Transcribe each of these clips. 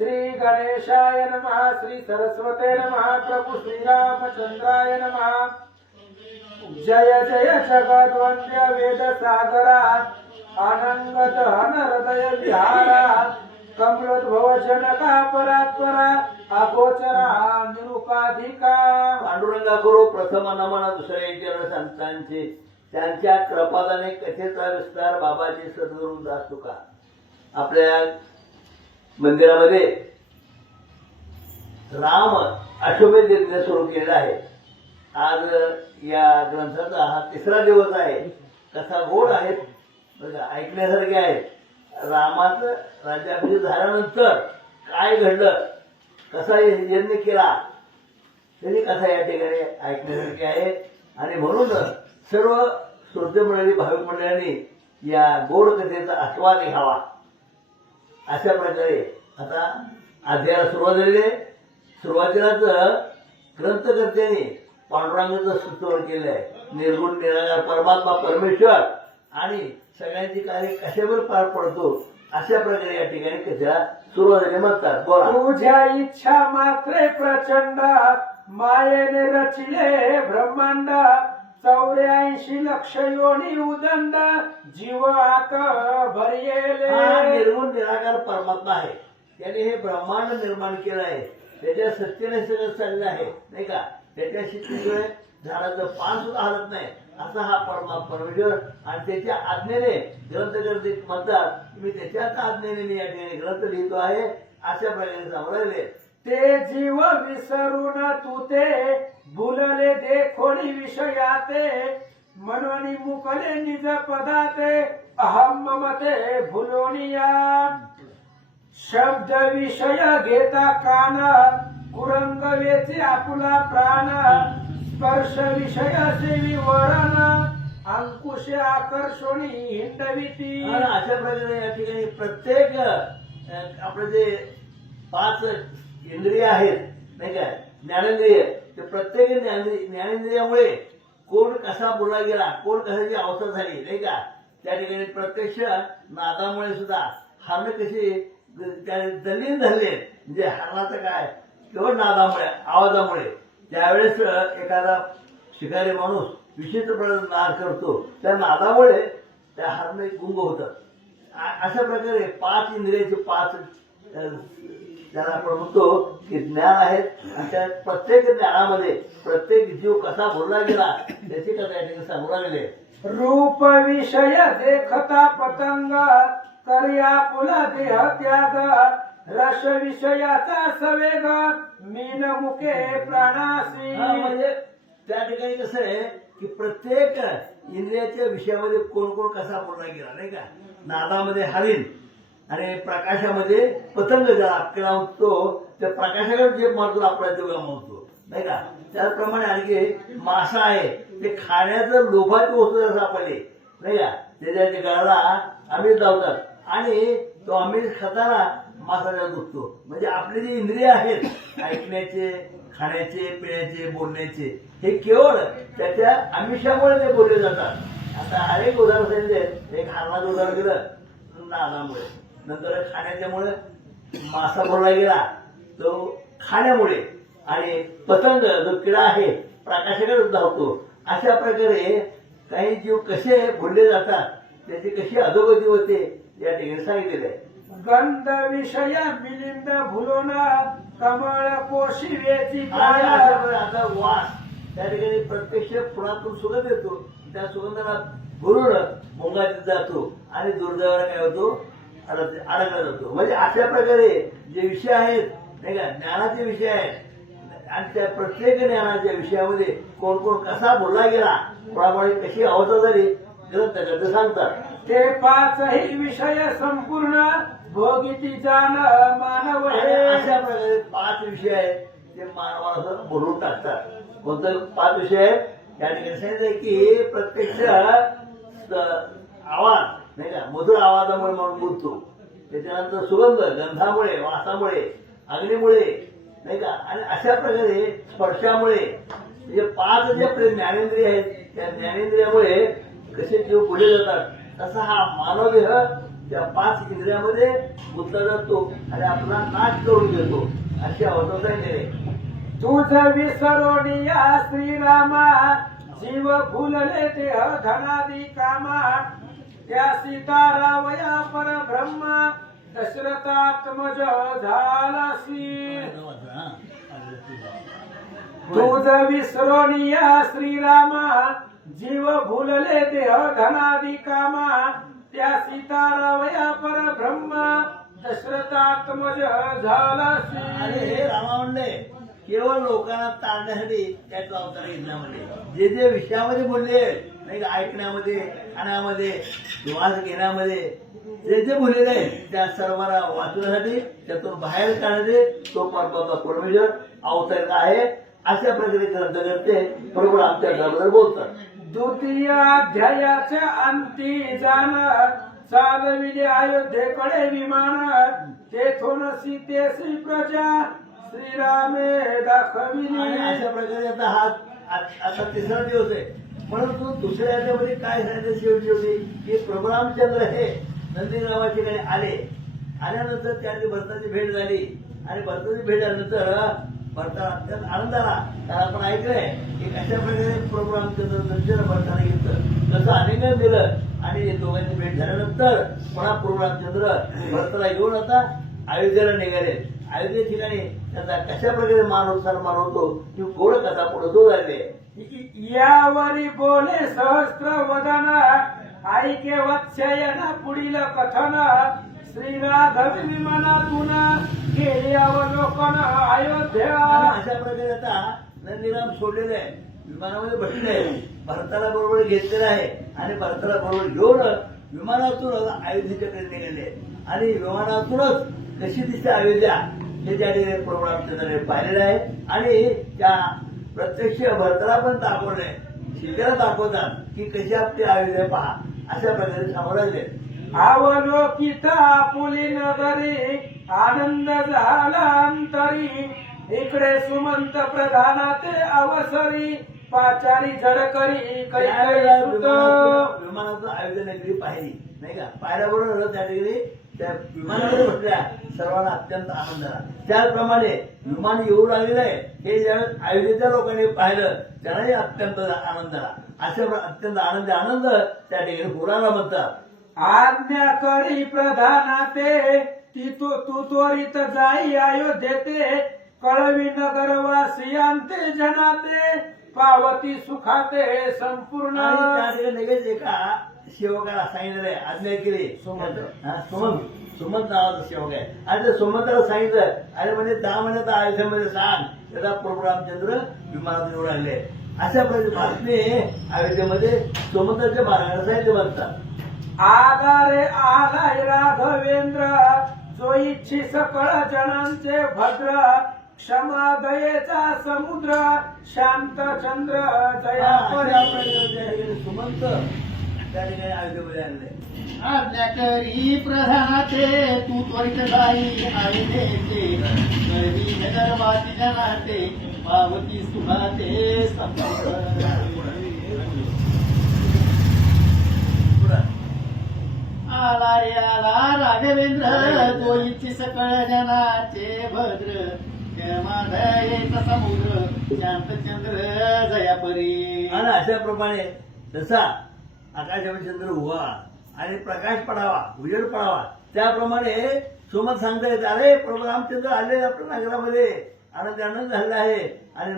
श्री गणेशाय नमः, श्री सरस्वते नमः, प्रभु श्रीरामचंद्राय नमः। जय जय जगद्वंद्य वेद सागरात आनंद हृदय विहारात कमलोद्भव जनका परात्परा अगोचरा निरुपाधिका। पांडुरंगा करो प्रथम नमन दुसरे चरण संतांचे, त्यांच्या कृपादाने कथेचा विस्तार बाबाजी सद्गुरू दास तुका। आपल्या मंदिरामध्ये राम अश्वमेध यज्ञ सुरू केलेला आहे। आज या ग्रंथाचा हा तिसरा दिवस आहे। कथा गोड आहेत, बघा ऐकण्यासारखे आहे। रामाचं राज्याभिषेक झाल्यानंतर काय घडलं, कसा यज्ञ केला, त्याची कथा या ठिकाणी ऐकण्यासारखी आहे। आणि म्हणून सर्व श्रोते मंडळी भाविक मंडळांनी या गोड कथेचा आस्वाद घ्यावा। अशा प्रकारे आता अध्यायाला सुरुवात झालेली आहे। सुरुवातीलाच ग्रंथकर्त्यांनी पांडुरंगाचं स्तोत्र केलं आहे। निर्गुण निराकार परमात्मा परमेश्वर आणि सगळ्यांची कार्य कशावर पार पडतो, अशा प्रकारे या ठिकाणी कथेला सुरुवात झाली। म्हणतात बोला, तुझ्या इच्छा मात्रे प्रचंड मायेने रचिले ब्रह्मांड 84 लक्ष योनी उदंड जीव आत भरियेले। हा निर्गुण निराकार परमात्मा आहे। त्याने हे ब्रह्मांड निर्माण केलं आहे। त्याच्या सत्तेने सगळं चाललं आहे, नाही का। त्याच्या शिस्तीशिवाय झाडाचं पान सुद्धा हलत नाही, असा हा परमेश्वर। आणि त्याच्या आज्ञेने ग्रंथकर्ते म्हणतात, मी त्याच्याच आज्ञेने मी या ठिकाणी ग्रंथ लिहितो आहे, अशा प्रकारे सांगले। ते जीव विसरून तू ते भुलले देखोनी विषयाते मनोनी मुकले निज पदाते अहम ममते भुलोनिया। शब्द विषय घेता कान कुरंगवेचे आपुला प्राण स्पर्श विषय सेवी वरण अंकुश आकर्षणी हिंडविती। अशा प्रकारे या ठिकाणी प्रत्येक आपले जे 5 इंद्रिय आहेत, नाही का, ज्ञानेंद्रिय, ते प्रत्येक ज्ञानेंद्रियामुळे कोण कसा बोलला गेला, कोण कशाची अवस्था झाली, नाही का। त्या ठिकाणी प्रत्यक्ष नादामुळे सुद्धा हरण कशी दलीन धरले, म्हणजे हरणाचं काय, केवळ नादामुळे, आवाजामुळे। ज्यावेळेस एखादा शिकारी माणूस विशिष्ट प्रकारे नाद करतो, त्या नादामुळे त्या हरणे गुंग होतात। अशा प्रकारे 5 इंद्रियाचे 5 ज्याला आपण म्हणतो की ज्ञान आहेत। आणि त्या प्रत्येक ज्ञानामध्ये प्रत्येक जीव कसा बोलला गेला त्याची कथा या ठिकाणी सांगू लागले। रूप विषय देखता पतंग कर्या पुला देह त्याग रस विषयाचा सवेग मीन मुके प्राणासी। म्हणजे त्या ठिकाणी कसं आहे की प्रत्येक इंद्रियाच्या विषयामध्ये कोण कोण कसा बोलला गेला, नाही का। नादामध्ये हरिण आणि प्रकाशामध्ये पतंग, ज्याला आपल्याला म्हणतो त्या प्रकाशाकडे जे मारतो आपला जीव गमावतो, नाही का। त्याचप्रमाणे आणखी मासा आहे, ते खाण्याचं लोभाची वस्तू जसं आपले, नाही का, त्याच्या गळाला आमिष लावतात आणि तो आमिष खाताना मासाला दुखतो। म्हणजे आपले जे इंद्रिय आहेत ऐकण्याचे, खाण्याचे, पिण्याचे, बोलण्याचे, हे केवळ त्याच्या आमिषामुळे ते बोलले जातात। आता अनेक उदाहरण सांगितले। एक हरणाचं उदाहरण दिलं नादामुळे, नंतर खाण्याच्यामुळे मासा बोलला गेला तो खाण्यामुळे, आणि पतंग जो किडा आहे प्रकाशाकडे धावतो। अशा प्रकारे काही जीव कसे बोलले जातात, त्याची कशी अधोगती होते या ठिकाणी सांगितलेलं आहे। गंध विषय मिलिंद भुलोन कमळ कोशी वेची। आता वास, त्या ठिकाणी प्रत्यक्ष फुलातून सुगंध येतो, त्या सुगंधाला भरून मुंगात जातो आणि दुर्दैवाला काय होतो, अडकला जातो। म्हणजे अशा प्रकारे जे विषय आहेत, नाही का, ज्ञानाचे विषय आहेत, आणि त्या प्रत्येक ज्ञानाच्या विषयामध्ये कोण कोण कसा बोलला गेला, कोणामुळे कशी अवस्था झाली, ग्रंथकर्ते सांगतात। ते 5ही विषय संपूर्ण भोगिती जाण मानव हे। अशा प्रकारे 5 विषय आहेत, ते मानवाला बोलून टाकतात। कोणतं 5 विषय आहेत त्या ठिकाणी सांगितलं की प्रत्यक्ष आवाज, नाही का, मधुर आवाजामुळे माणूस बोलतो, त्याच्यानंतर सुगंध, गंधामुळे, वासामुळे, अग्नीमुळे, नाही का, आणि अशा प्रकारे स्पर्शामुळे, म्हणजे 5 जे आपले ज्ञानेंद्रिय आहेत त्या ज्ञानेंद्रियामुळे कसे जीव पुढे जातात, तसा हा मानव देह त्या 5 इंद्रियामध्ये गुंतला जातो आणि आपला नाश करून घेतो अशी अवस्था सांगितली. तुझ विसरोनिया श्रीरामा जीव भूलले देह धनादी कामा त्या सीतारावया परब्रह्म दशरथात्मज झालासी. तुझ विसरोनिया श्रीरामा जीव भूलले देह धनादी कामा त्या सीतारावया परब्रह्म दशरथात्मज आणि झालासी. हे रामा म्हणले केवळ लोकांना तारण्यासाठी त्याचा अवतार घेण्यामध्ये जे जे विषयामध्ये बोलले नाही का, ऐकण्यामध्ये, खाण्यामध्ये, श्वास घेण्यामध्ये जे जे बोललेले आहे त्या सर्वांना वाचवण्यासाठी त्यातून बाहेर काढण्याचे तो परमात्मा परमेश्वर अवतार आहे अशा प्रकारे ग्रंथ करते. बरोबर आमच्या घराबद्दल बोलतात. द्वितीय अध्यायाच्या अंती जाण चालविले अयोध्येकडे विमान तेथून सीतेसी प्रजा श्रीरामे आणि दाखविली. अशा प्रकारे आता 3रा दिवस आहे. परंतु दुसऱ्या याच्यामध्ये काय सांगितलं शेवटी होती की प्रभू रामचंद्र हे नंदीग्रामाच्या ठिकाणी आल्यानंतर त्यांनी भरताची भेट झाली आणि भरताची भेट झाल्यानंतर भरताला अत्यंत आनंद आला. तर आपण ऐकलंय की कशा प्रकारे प्रभू रामचंद्र दर्शन भरताना घेतलं, कसं आलिंगन दिलं आणि दोघांची भेट झाल्यानंतर पुन्हा प्रभू रामचंद्र भरताला घेऊन आता अयोध्येला निघाले. अयोध्ये ठिकाणी त्यांचा कशा प्रकारे मान सन्मान होतो ती गोड कथा पुढे तो झाले. यावरी बोले सहस्त्र वदन ऐके वत्स्ययन पुढील कथन श्रीराघव विमानातून गेले अवलोकन अयोध्या. आणि अशा प्रकारे आता नंदीराम सोडलेले आहे, विमानामध्ये बसले, भरताला बरोबर घेतलेलं आहे आणि भरताला बरोबर घेऊन विमानातून अयोध्येच्याकडे निघाले आणि विमानातूनच कशी दिसते अयोध्या हे त्या ठिकाणी प्रभू रामचंद्राने पाहिलेलं आहे आणि त्या प्रत्यक्ष भरताला पण दाखवले, सीतेला दाखवतात की कशी आपली अयोध्या पहा अशा प्रकारे समोरले. अवलोकित आपुली नगरी आनंद झाला अंतरी इकडे सुमंत प्रधाना ते अवसरी पाचारी झडकरी कैकेयी सुत. विमानातून अयोध्या नगरी पाहिली नाही का, पाहिल्याबरोबर त्या ठिकाणी त्या विमानामध्ये बसल्या सर्वांना अत्यंत आनंद झाला. त्याचप्रमाणे विमान येऊ लागलेलं आहे हे ज्यावेळेस अयोध्येच्या लोकांनी पाहिलं त्यांनाही अत्यंत आनंद झाला. अशा अत्यंत आनंद त्या ठिकाणी पुराला म्हणतात. आज्ञा करी प्रधाना ते तू त्वरित जाई अयोध्येते कळवी नगरवासियांते जनाते पावती सुखाते संपूर्ण. आणि त्या ठिकाणी लगेच एका सेवकाला सांगितलेलं आहे, आज्ञा केली. सुमंत नावाचा सेवक आहे आणि त्या सुमंताला सांगितलं आणि म्हणजे 10 महिन्यात अयोध्येमध्ये सांग त्याला प्रभू रामचंद्र विमानात येऊ लागले. अशा प्रकारे बातमी अयोध्येमध्ये सुमंताच्या मार्गाला सांगितले म्हणतात. आधारे आलाय राघवेंद्र जो इच्छी सकळ जनांचे भद्र क्षमा दयेचा समुद्र शांत चंद्र जया परी. सुमंत त्या ठिकाणी अयोध्येमध्ये आणले. आज्ञा करी प्रधानाचे तू त्वरित जाई अयोध्येचे कळवी नगरवासी जनाते पावती सुखाते आला रे आला राघवेंद्र तो इच्छी सकळ जनाचे भद्र क्षमादयेचा समुद्र शांतचंद्र जयापरी. आणि अशाप्रमाणे जसा आकाशावर चंद्र उभा आणि प्रकाश पडावा, उजेड पडावा त्याप्रमाणे सुमत सांगता येत अरे प्रभू रामचंद्र आले आपल्या नगरामध्ये आनंद झालेला आहे. आणि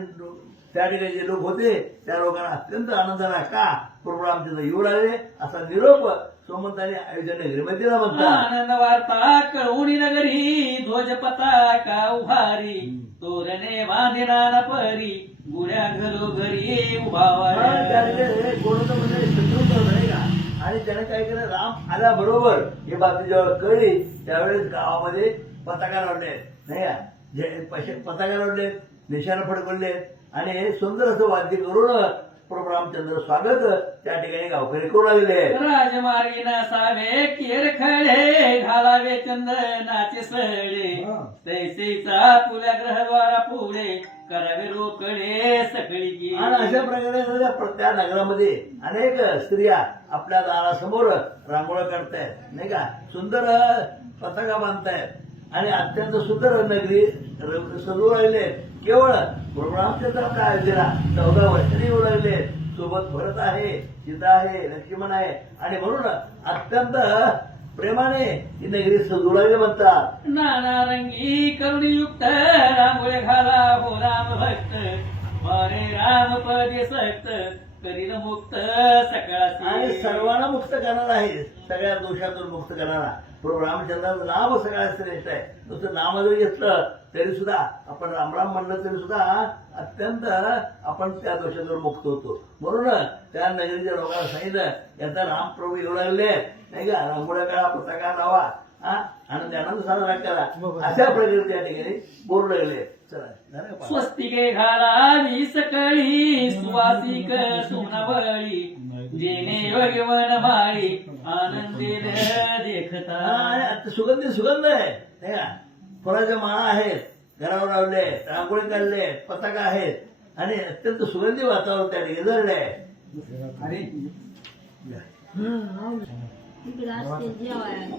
त्या ठिकाणी जे लोक होते त्या लोकांना अत्यंत आनंद झाला का प्रभू रामचंद्र येऊ लागले असा निरोप सोमंताने अयोध्या नगरीमध्ये दिला म्हणतात. आनंद वार्ता कळवणी नगरी ध्वज पताका उभारी तोरणे बांधिना परी गुड्या घरोघरी उभावा. त्या ठिकाणी कोणतं म्हणजे शत्रू नाही का आणि त्याने काय केलं राम आल्याबरोबर ही बातमी जेव्हा कळली त्यावेळेस गावामध्ये पताका लावले नाही का, पताका लावले, निशाणा फडकवले आणि सुंदर असं वाद्य करून प्रभू रामचंद्र स्वागत त्या ठिकाणी गावकरी करू लागले आहेत. राजमार्गी नसावे केर खळे घालावे चंदनाचे सळे तैसेचा पुल्या ग्रहद्वारा पुढे करावे रोकडे सकळी गी. आणि अशा प्रकारे त्या नगरामध्ये अनेक स्त्रिया आपल्या दारासमोर रांगोळ्या काढतायत नाही का, सुंदर पताका बांधतायत आणि अत्यंत सुंदर नगरी सजवू राहिले. केवळ प्रभू रामचंद्र आपल्या अयोध्येला 14 वर्षांनी येऊ लागले. सोबत भरत आहे, सीता आहे, लक्ष्मण आहे आणि म्हणून अत्यंत प्रेमाने ही नगरी सजवू लागले म्हणतात. नाना रंगी करुणयुक्त रांगोळे घाला हो राम भक्त मारे राम पदे सक्त करील मुक्त आणि सकाळी. सर्वांना मुक्त करणारा आहे, सगळ्या दोषातून मुक्त करणारा प्रभू रामचंद्राचं नाव सगळ्यात श्रेष्ठ आहे. नुसतं नाम जरी घेतलं तरी सुद्धा आपण रामराम म्हणलं तरी सुद्धा अत्यंत आपण त्या दोषातून मुक्त होतो. म्हणून त्या नगरीच्या लोकांना सांगितलं याचा रामप्रभू येऊ लागले नाही का, रांगोळ्या काढा, पताका लावा आणि आनंद साजरा करा. अशा प्रकारे त्या ठिकाणी बोलू लागले. चला झालं का? स्वस्तिके घालावी सकळी सुवासिक सुनावळी जेणे योगवन माळी आनंदील देखता. आणि आता सुगंध आहे नाही का, फळाच्या माळा आहेत, घरावर लावले, रांगोळी काढले, पताका आहेत आणि अत्यंत सुगंधी वातावरण त्या ठिकाणी जळले आहे.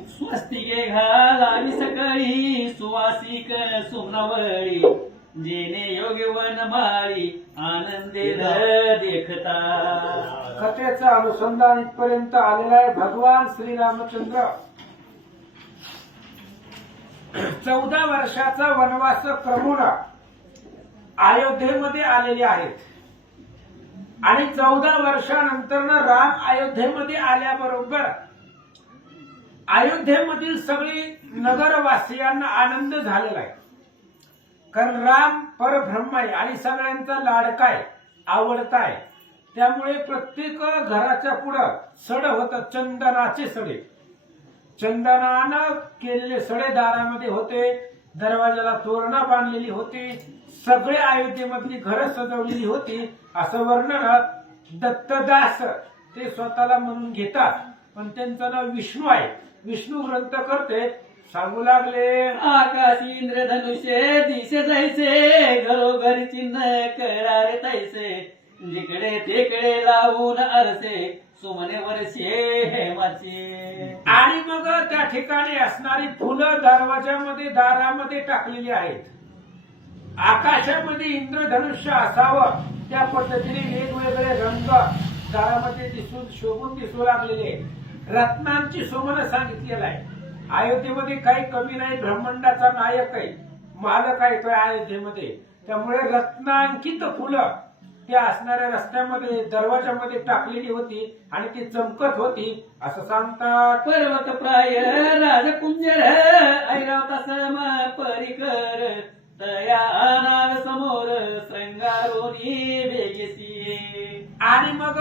स्वस्तिके घालावी सकळी सुवासिक सुनावळी जेणे योगवन माळी आनंदील देखता. कथेचं अनुसंधान इथपर्यंत आलेलं आहे. भगवान श्रीरामचंद्र 14 वर्षाचा वनवास क्रमून अयोध्येमध्ये आलेले आहेत आणि 14 वर्षानंतर राम अयोध्येमध्ये आल्याबरोबर अयोध्येमधील सगळी नगरवासियांना आनंद झालेला आहे. कारण राम परब्रह्म आहे आणि सगळ्यांचा लाडका आहे, आवडता आहे. त्यामुळे प्रत्येक घराच्या पुढं सड होतं, चंदनाचे सडे, चंदनानं केलेले सडे दारामध्ये होते, दरवाजाला तोरणं बांधलेली होती, सगळे अयोध्येमधली घरं सजवलेली होती. असं वर्णन दत्तदास ते स्वतःला म्हणून घेतात, पण त्यांचं नाव विष्णू आहे. विष्णू ग्रंथ करते सांगू लागले, आकाश इंद्रधनुष्य दिसे जैसे घरोघरी चिन्ह करारे तैसे जिकडे तिकडे लावून आरसे सुमने वर्षे हेमाचे. आणि मग त्या ठिकाणी असणारी फुलं दरवाजामध्ये दारामध्ये टाकलेली आहेत. आकाशामध्ये इंद्रधनुष्य असावं त्या पद्धतीने वेगवेगळे रंग दारामध्ये शोभून दिसू लागलेले. रत्नांची सुमन सांगितलेलं आहे. अयोध्येमध्ये काही कमी नाही, ब्रह्मांडाचा नायक आहे, मालक आहे तो अयोध्येमध्ये. त्यामुळे रत्नांकित फुलं त्या असणाऱ्या रस्त्यामध्ये दरवाजामध्ये टाकलेली होती आणि ती चमकत होती असं सांगतात. पर्वत प्राय राजकुंजर ऐरावता सम परिकर तया नाग समोर श्रंगारोनी वेगेसी. आणि मग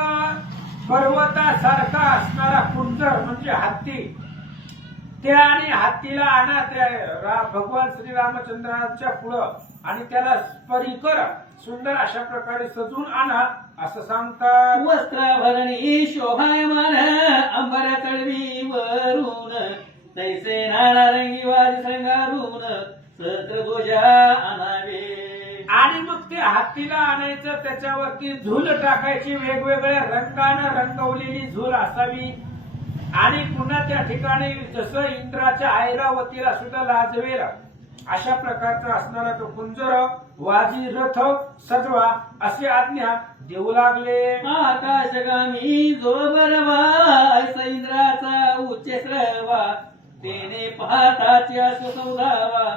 पर्वतासारखा असणारा कुंजर म्हणजे हत्ती, त्या आणि हत्तीला आणा त्या भगवान श्रीरामचंद्राच्या पुढं आणि त्याला परिकर सुंदर अशा प्रकारे सजून आणा असं सांगतात. वस्त्राभरणी शोभायमान अंबर चढवी वरून तैसे नाना रंगी वाज श्रंगारून सहस्रध्वजा आणावे. आणि मग ते हत्तीला आणायचं, त्याच्यावरती झूल टाकायची, वेगवेगळ्या रंगानं रंगवलेली झूल असावी. आणि पुन्हा त्या ठिकाणी जसं इंद्राच्या ऐरावतीला सुद्धा लाजवेल अशा प्रकारचा असणारा तो कुंजर वाजी रथ सजवा अशी आज्ञा देऊ लागले. आकाशगामी जो बरवा ऐसा इंद्राचा उच्च श्रवा तेने पाहताची असो सौदावा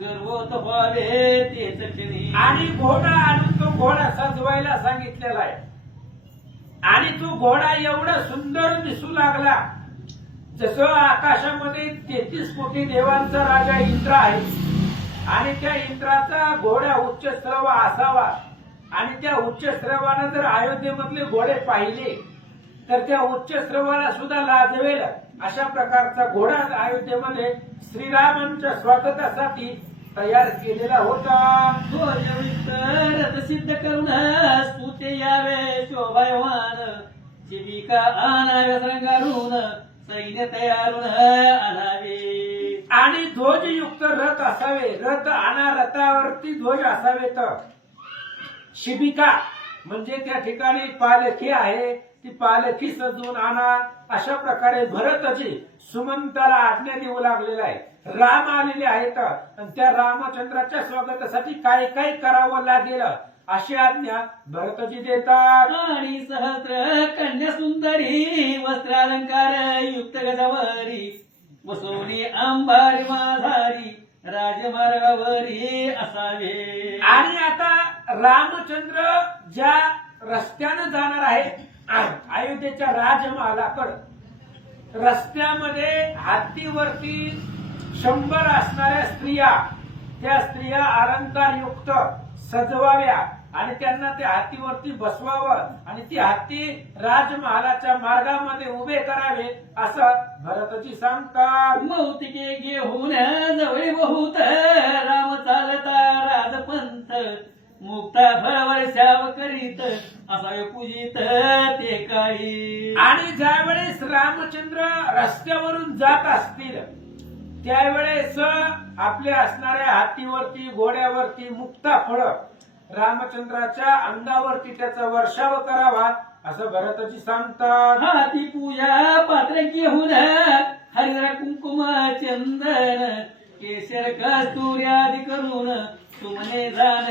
गर्वोत व्हावे तेच क्षणी. आणि घोडा आणून तो घोडा सजवायला सांगितलेला आहे. आणि तो घोडा एवढा सुंदर दिसू लागला जसं आकाशामध्ये 33 कोटी देवांचा राजा इंद्र आहे आणि त्या इंद्राचा घोडा उच्चश्रवा असावा. आणि त्या उच्चश्रवानं जर अयोध्येमधले घोडे पाहिले तर त्या उच्चश्रवाला सुद्धा लाजवेल अशा प्रकारचा घोडा अयोध्येमध्ये श्रीरामांच्या स्वागतासाठी तयार केलेला होता. ध्वजयुक्त रथ सिद्ध करून स्तुते यावे शोभायवान शिबिका आणाव्या रंगारून सैन्य तयारून आणावे. आणि ध्वजयुक्त रथ असावे. रथ आणा, रथावरती ध्वज असावेत. शिबिका म्हणजे त्या ठिकाणी पालखी आहे, ती पालखी सजवून आणा. अशा प्रकारे भरतजी सुमंताला आज्ञा देऊ लागलेला आहे. राम आलेले आहेत आणि त्या रामचंद्राच्या स्वागतासाठी काय काय करावं लागेल अशी आज्ञा भरतजी देतात. आणि सहस्र कन्या सुंदरी वस्त्रालंकार युक्त गजावरी बसवणी अंबारी माधारी राजमार्गावरी असावे. आणि आता रामचंद्र ज्या रस्त्यानं जाणार आहे अयोध्येच्या राजमहालाकडे, रस्त्यामध्ये हत्तीवरती 100 असणाऱ्या स्त्रिया, त्या स्त्रिया अलंकारयुक्त सजवाव्या आणि त्यांना त्या हत्तीवरती बसवावं आणि ती हत्ती राजमहालाच्या मार्गामध्ये उभे करावे असं भरतजी सांगतात. मौतिके घेऊन जवळ बहुत राम चालता राजपंथ मुक्ता फळवर शाव करीत असावे पूजित ते काळी. आणि ज्यावेळेस रामचंद्र रस्त्यावरून जात असतील त्यावेळेस आपल्या असणाऱ्या हत्तीवरती, घोड्यावरती मुक्ता फळ रामचंद्राच्या अंगावरती त्याचा वर्षाव करावा असं भरतजी सांगतात. हाती पूजा पात्र घेऊन हरिहर कुंकुम चंदन केशर कस्तुर्यादी करून तुमने जाण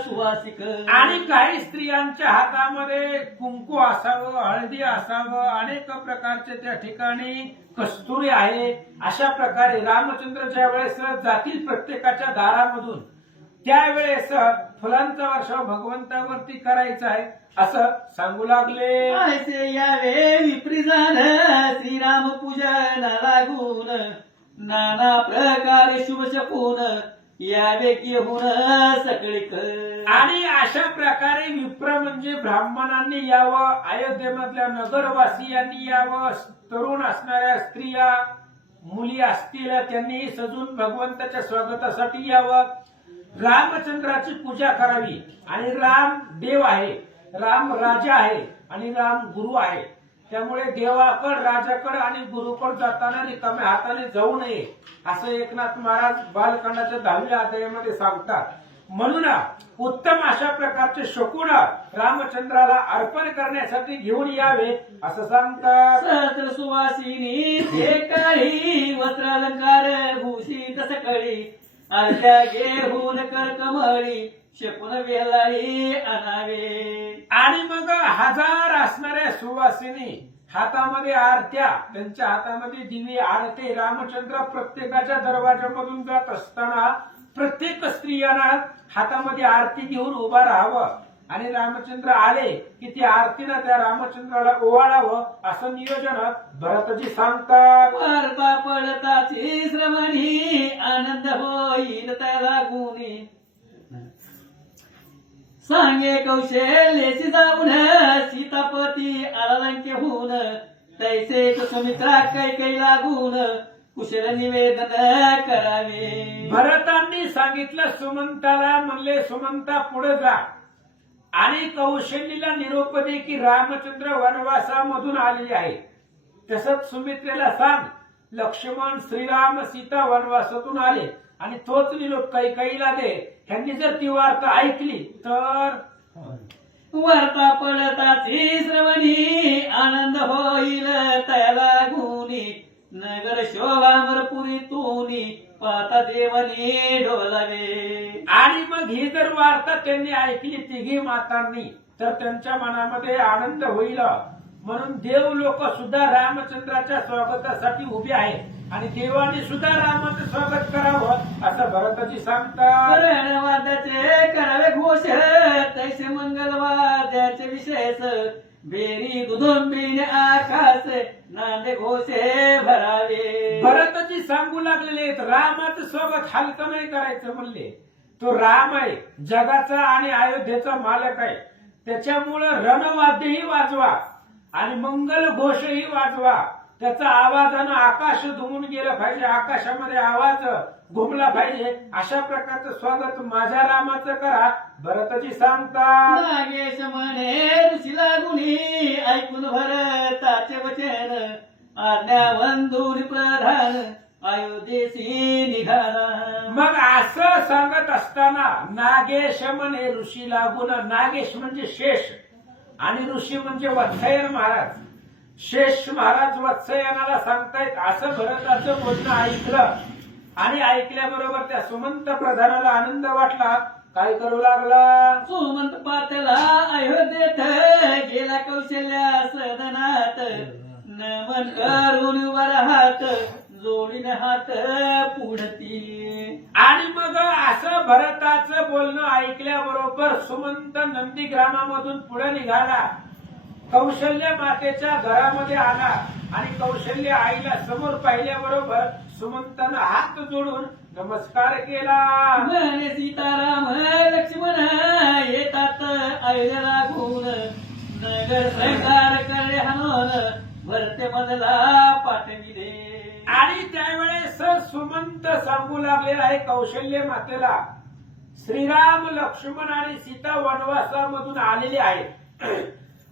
सुवासिक. आणि काही स्त्रियांच्या हातामध्ये कुंकू असावं, हळदी असावं, अनेक प्रकारचे त्या ठिकाणी कस्तुरी आहे. अशा प्रकारे रामचंद्र ज्या वेळेस जातील प्रत्येकाच्या दारामधून त्यावेळेस फुलांचा वर्षाव भगवंतावरती करायचा आहे असं सांगू लागले. ऐसे यावे विप्रिजान श्रीराम पूजन लागून नाना प्रकारे शुभ शकून यावे घेऊन सकळीक. आणि अशा प्रकारे विप्र म्हणजे ब्राह्मणांनी यावं, अयोध्येमधल्या नगरवासियांनी यावं, तरुण असणाऱ्या स्त्रिया मुली असतील त्यांनी सजून भगवंताच्या स्वागतासाठी यावं, रामचंद्राची पूजा करावी. आणि राम देव आहे, राम राजा आहे आणि राम गुरु आहे. त्यामुळे देवाकड, राजाकड आणि गुरुकड जाताना रिकाम्या हाताने जाऊ नये असं एकनाथ महाराज बालकांडाच्या 10व्या अध्यायामध्ये सांगतात. म्हणून उत्तम अशा प्रकारचे शकुन रामचंद्राला अर्पण करण्यासाठी घेऊन यावे असं सांगतात. सहस्र सुवासिनी ते काळी वस्त्रालंकार भूषित सकळी अर्ध्या घेऊन करकमळी शकून वेलाळी आणावे. आणि मग 1000 असणाऱ्या सुवासिनी हातामध्ये आरत्या, त्यांच्या हातामध्ये दिवे, आरते. रामचंद्र प्रत्येकाच्या दरवाजामधून जात असताना प्रत्येक स्त्रियांना हातामध्ये आरती घेऊन उभा राहावं आणि रामचंद्र आले की त्या आरतीनं त्या रामचंद्राला ओवाळावं असं नियोजन भरतजी सांगतात. वार्ता पडताची श्रवणी आनंद होईल त्याला गुणी सांगे कौशल्याची जाऊन सीतापती आला लंकेहून तैसे सुमित्रा कैकई लागून कुशल निवेदन करावे. भरतांनी सांगितलं सुमंताला, म्हणले सुमंता पुढे जा आणि कौशल्यला निरोप दे की रामचंद्र वनवासामधून आलेले आहे. तसंच सुमित्रेला सांग लक्ष्मण, श्रीराम, सीता वनवासातून आले आणि तोच निरोप कैकेयीला दे. ह्यांनी जर ती वार्ता ऐकली तर वार्ता पडताची श्रवणी आनंद होईल त्याला गुणी नगर शोभामरपुरी तुनी पाता देवनी डोलावे. आणि मग ही जर वार्ता त्यांनी ऐकली तिघी मातांनी तर त्यांच्या मनामध्ये आनंद होईल. म्हणून देव लोक सुद्धा रामचंद्राच्या स्वागतासाठी उभे आहेत आणि देवाने सुद्धा रामाचं स्वागत करावं असं भरतजी सांगतात. वाद्याचे करावे घोष तैसे मंगलवाद्याचे विशेष बेरी दुधुंबीने आकाश नांदे घोषे भरावे. भरतजी सांगू लागलेले आहेत रामाचं स्वागत हलकं नाही करायचं म्हणले. तो राम आहे, जगाचा आणि अयोध्येचा मालक आहे. त्याच्यामुळं रणवाद्यही वाजवा आणि मंगल घोषही वाजवा. त्याचा आवाजानं आकाश धुवून गेलं पाहिजे. आकाशामध्ये आवाज घुमला पाहिजे अशा प्रकारचं स्वागत माझ्या रामाचं करा. भरतजी सांगतात नागेश म्हणे ऋषी लागुनी ऐकून भरताचे वचन आज्ञा बंधून प्रधान अयोध्येसी निघाला. मग असं सांगत असताना नागेश म्हणे ऋषी लागून. नागेश म्हणजे शेष आणि ऋषी म्हणजे वत्सयन महाराज. शेष महाराज वत्सयनाला सांगतायत असं भरताचं बोलणं ऐकलं आणि ऐकल्याबरोबर त्या सुमंत प्रधानाला आनंद वाटला. काय करू लागला? सुमंत पातला अयोध्येत गेला कौशल्या सदनात नमन करून उभा राहत जोडीने हात पुढती. आणि मग असं भरताचं बोलणं ऐकल्याबरोबर सुमंत नंदीग्रामामधून पुढे निघाला. कौशल्य मातेच्या घरामध्ये आला आणि कौशल्य आईला समोर पाहिल्याबरोबर सुमंतानं हात जोडून नमस्कार केला. म्हणे सीताराम लक्ष्मण येतात अयोध्या लागून नगर सरकार करे हनोन भरते मधला पाठविले. आणि त्यावेळेस सुमंत सांगू लागलेला आहे कौशल्य मातेला श्रीराम लक्ष्मण आणि सीता वनवासामधून आलेले आहेत.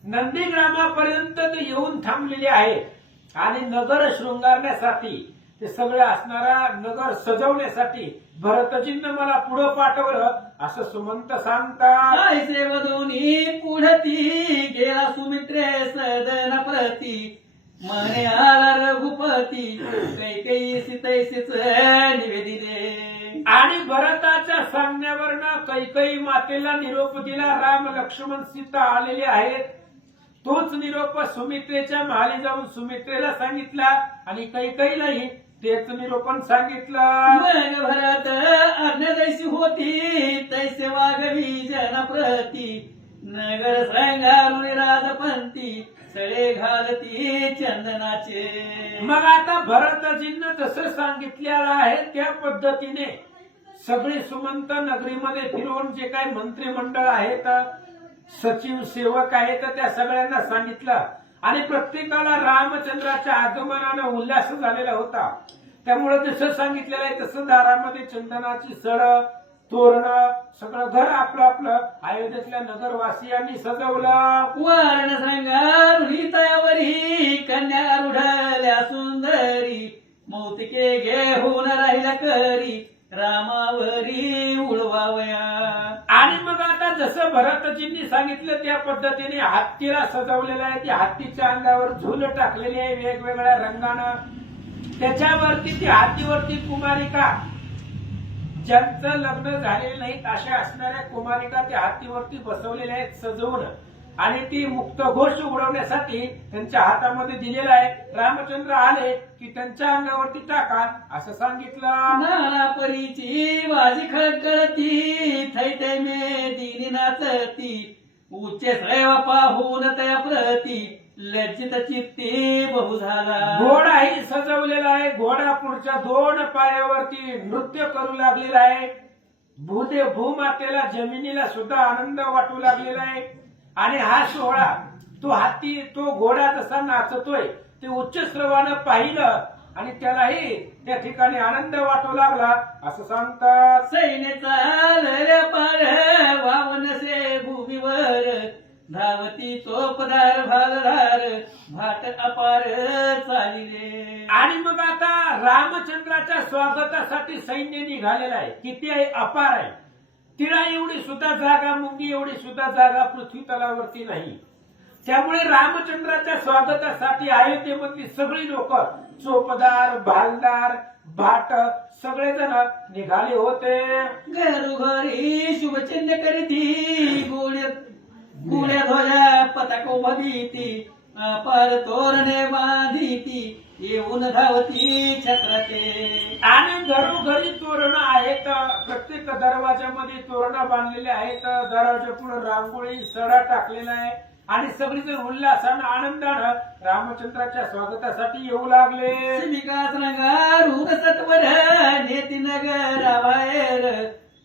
नंदीग्रामापर्यंत ते येऊन थांबलेले आहेत आणि नगर शृंगारण्यासाठी ते सगळे असणारा नगर सजवण्यासाठी भरतजींना मला पुढं पाठवलं असं सुमंत सांगतात. ऐसे वधूनी पुढती गेला सुमित्रे सदन प्रती म्हणे आला रघुपती कैकेयी तैसेच निवेदिले. आणि भरताच्या सांगण्यावरनं कैकेयी मातेला निरोप दिला. राम लक्ष्मण सीता आलेले आहेत. तोच निरोप सुमित्रेच्या महाली जाऊन सुमित्रेला सांगितला आणि कैकेयीलाही तेच निरोपण सांगितलं. मग भरत आज्ञा जैसी होती तैसे वागवी जनप्रती नगर श्रंगारून राजपंथी सळे घालती चंदनाचे. मग आता भरतजींना जसं सांगितलेलं आहे त्या पद्धतीने सगळे सुमंत नगरीमध्ये फिरून जे काही मंत्रिमंडळ आहेत सचिव सेवक आहेत त्या सगळ्यांना सांगितलं आणि प्रत्येकाला रामचंद्राच्या आगमनानं उल्हास झालेला होता. त्यामुळे जसं सांगितलेलं आहे तसं दारामध्ये चंदनाची सड तोरण सगळं घर आपलं आपलं अयोध्येतल्या नगरवासियांनी सजवलं. वर्ण श्रंगारुढी तयावरी कन्या रुढल्या सुंदरी मौतिके घेऊन राहिल्या करी रामावरी उडवावया. आणि मग आता जसं भरतजींनी सांगितलं त्या पद्धतीने हत्तीला सजवलेलं आहे. त्या हत्तीच्या अंगावर झुल टाकलेली आहे वेगवेगळ्या रंगानं. त्याच्यावरती ती हत्तीवरती कुमारिका ज्यांचं लग्न झालेलं नाहीत अशा असणाऱ्या कुमारिका त्या हत्तीवरती बसवलेल्या आहेत सजवून आणि ती मुक्तघोष उडवण्यासाठी त्यांच्या हातामध्ये दिलेला आहे. रामचंद्र आले की त्यांच्या अंगावरती टाका असं सांगितलं. नाना परीची वाजी खळखळती थैते मे दिनी नाचती उच्च श्रेवा पाहून त्या प्रती लज्जित चित्ती बहु झाला. घोडाही सजवलेला आहे. घोडा पुढच्या 2 पायावरती नृत्य करू लागलेला आहे. भूमातेला जमिनीला सुद्धा आनंद वाटू लागलेला आहे. आणि हा सोहळा तो हत्ती तो घोडा जसा नाचतोय ते उच्च श्रवानं पाहिलं आणि त्यालाही त्या ठिकाणी आनंद वाटू लागला असं सांगतात. सैन्य चालल्या पार वावनसे भूमीवर धावती चोपदार भालधार भाट अपार चालिले. आणि मग आता रामचंद्राच्या स्वागतासाठी सैन्य निघालेलं आहे. किती आहे? अपार आहे. तिळा एवढी सुद्धा जागा मुंगी एवढी सुद्धा जागा पृथ्वी तलावरती नाही. त्यामुळे रामचंद्राच्या स्वागतासाठी अयोध्येमधली सगळी लोक चोपदार भालदार भाट सगळेजण निघाले होते. घरोघरी शुभचिन्ह करीती गुड्या ध्वजा पताको भीती अपार तोरणे बांधिती येऊन धावती छत्राते. आणि घरोघरी तोरण आहेत. प्रत्येक दरवाजामध्ये तोरण बांधलेले आहेत. दरवाजा पुढे रांगोळी सडा टाकलेला आहे आणि सगळीजण उल्हासानं आनंदानं रामचंद्राच्या स्वागतासाठी येऊ लागले. विकास नगारून सत्वर नेती नगराबाहेर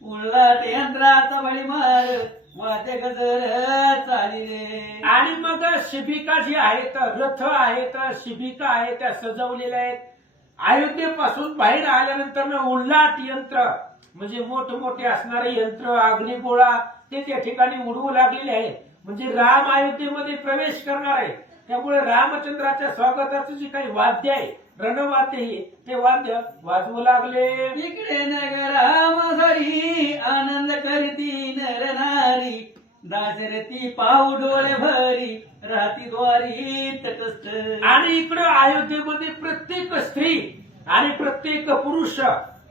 उल्हाट यंत्राचा बळी मार वाद्य गजर चालिले. आणि मग शिबिका जी आहेत रथ आहेत शिबिका आहेत त्या सजवलेल्या आहेत. अयोध्येपासून बाहेर आल्यानंतर उल्हाट यंत्र म्हणजे मोठमोठे असणारे यंत्र अग्निगोळा ते त्या ठिकाणी उडवू लागलेले आहे. म्हणजे राम अयोध्येमध्ये प्रवेश करणार आहे. त्यामुळे रामचंद्राच्या स्वागताचं जे काही वाद्य आहे रणवाद्य हे ते वाद्य वाजवू लागले. इकडे नगरामधरी आनंद करती नर नारी दाशरथी पाऊ डोळे भरी राती द्वारी तटस्थ. आणि इकडं अयोध्येमध्ये प्रत्येक स्त्री आणि प्रत्येक पुरुष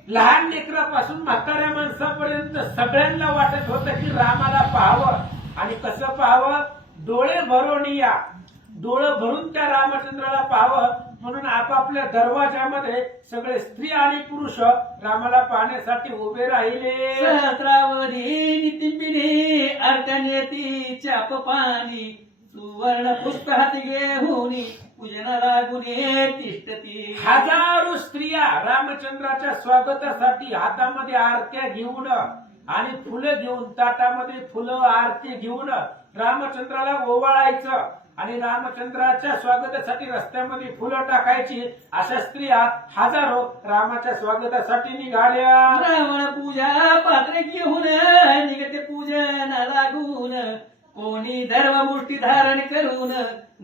लहान लेकरापासून म्हाताऱ्या माणसापर्यंत सगळ्यांना वाटत होतं की रामाला पाहावं. आणि कसं पाहावं? डोळे भरून या, डोळं भरून त्या रामचंद्राला पाहावं म्हणून आपापल्या दरवाजामध्ये सगळे स्त्री आणि पुरुष रामाला पाहण्यासाठी उभे राहिले. सहस्रावधी नितिंबिनी अर्धनेती चाप पाणी सुवर्ण पुष्प हाती घेऊन पूजन लागून तिष्ठती. हजारो स्त्रिया रामचंद्राच्या स्वागतासाठी हातामध्ये आरत्या घेऊन आणि फुलं घेऊन ताटामध्ये फुलं आरती घेऊन रामचंद्राला ओवाळायचं आणि रामचंद्राच्या स्वागतासाठी रस्त्यामध्ये फुलं टाकायची. अशा स्त्रिया हजारो रामाच्या स्वागतासाठी निघाल्या. रावण पूजा पात्र घेऊन निघते पूजन लागून कोणी धर्ममुष्टी धारण करून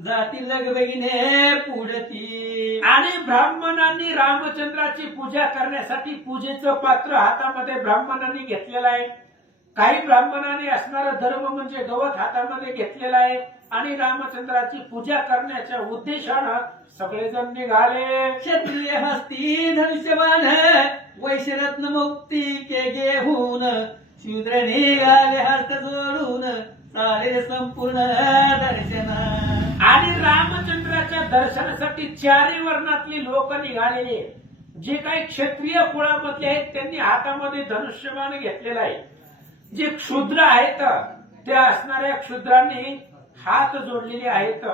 जाती लगबगीने पुढती. आणि ब्राह्मणांनी रामचंद्राची पूजा करण्यासाठी पूजेचं पात्र हातामध्ये ब्राह्मणांनी घेतलेलं आहे. काही ब्राह्मणांनी असणारं धर्म म्हणजे गवत हातामध्ये घेतलेलं आहे आणि रामचंद्राची पूजा करण्याच्या उद्देशानं सगळेजण निघाले. क्षत्रिय हस्ती धनुष्यबाण वैश्यरत्न मुक्ती के घेऊन शूद्र निघाले हस्त जोडून चालेल संपूर्ण दर्शन. आणि रामचंद्राच्या दर्शनासाठी चारही वर्णातली लोक निघालेली आहेत. जे काही क्षत्रिय कुळामधले आहेत त्यांनी हातामध्ये धनुष्यबाण घेतलेला आहे. जे क्षुद्र आहेत त्या असणाऱ्या क्षुद्रांनी हात जोडलेले आहेत.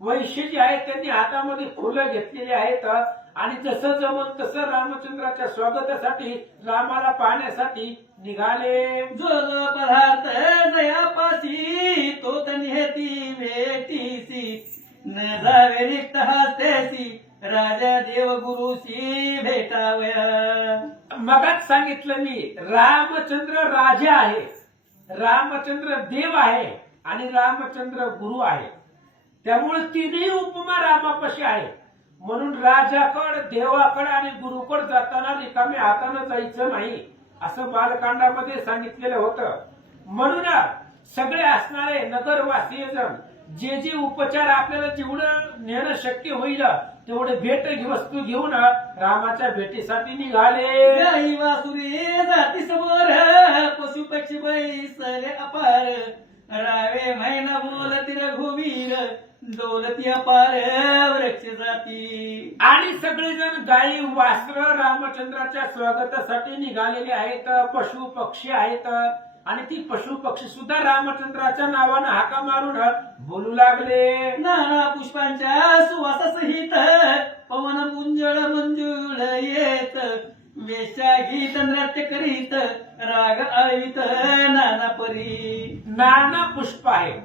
वैश्य जे आहेत त्यांनी हातामध्ये फुलं घेतलेली आहेत आणि जसं जमल तसं रामचंद्राच्या स्वागतासाठी रामाला पाहण्यासाठी निघाले. जो जो पदार्थ जयापासी तो तन्हेती भेटीसी न जावे रिक्त हस्तेसी राजा देव गुरुशी भेटावया. मगाच सांगितलं मी रामचंद्र राजा आहे, रामचंद्र देव आहे आणि रामचंद्र गुरु आहे. त्यामुळे तीनही उपमा रामापाशी आहे. म्हणून राजाकड देवाकड आणि गुरुकड जाताना रिकाम्या हाताने जायचं नाही असं बालकांडामध्ये सांगितलेलं होतं. म्हणून सगळे असणारे नगरवासीय जण जे जे उपचार आपल्याला जेवढं नेणं शक्य होईल तेवढे भेट वस्तू घेऊन रामाच्या भेटीसाठी निघाले. गाई वासुरी जाती समोर पशु पक्षी बैसले अपार रावे महिना बोलती रघुवीर दौलती अपार वृक्ष जाती. आणि सगळेजण गायी वासर रामचंद्राच्या स्वागतासाठी निघालेले आहेत. पशु पक्षी आहेत आणि ती पशु पक्षी सुद्धा रामचंद्राच्या नावानं हाका मारून बोलू लागले. नाना पुष्पांच्या सुवासासहित पवन मुंजळ मंजुळ येत वेशा गीत नृत्य करीत राग आळवीत नाना परी. नाना पुष्प आहेत.